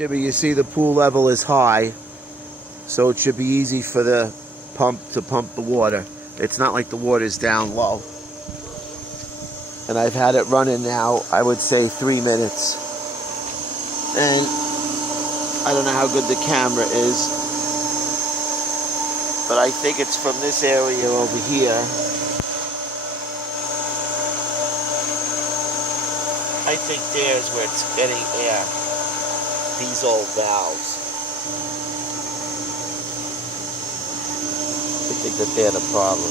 Jimmy, you see the pool level is high, so it should be easy for the pump to pump the water. It's not like the water's down low. And I've had it running now, I would say 3 minutes. And I don't know how good the camera is, but I think it's from this area over here. I think there's where it's getting air. These old valves. I think that they're the problem.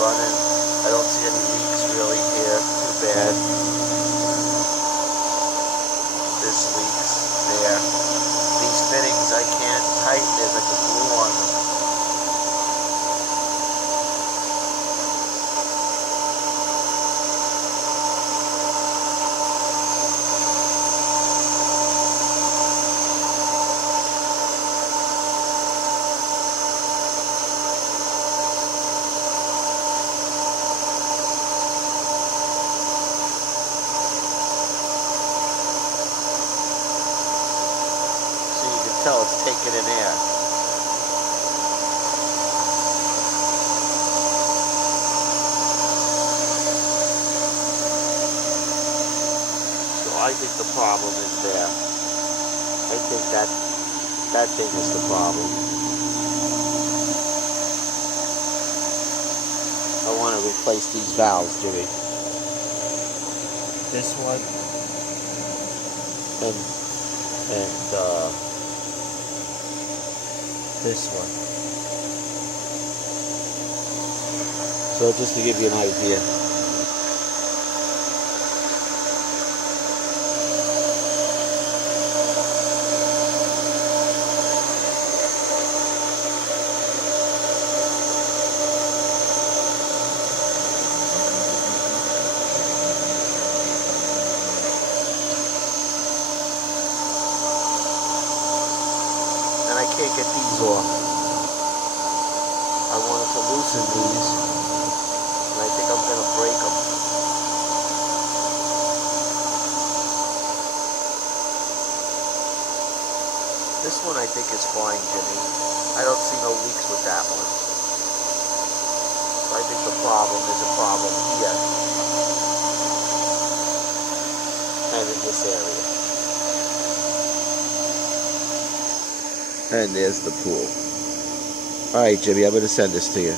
Running. I don't see any leaks really here. Too bad. This leaks there. These fittings I can't tighten. There's like a glue on them. Tell it's taking in air. So I think the problem is there. I think that thing is the problem. I want to replace these valves, Jimmy. This one and this one. So just to give you an idea. And I can't get these off. I wanted to loosen these, and I think I'm going to break them. This one I think is fine, Jimmy. I don't see no leaks with that one. So I think the problem is a problem here and in this area. And there's the pool. All right, Jimmy, I'm going to send this to you.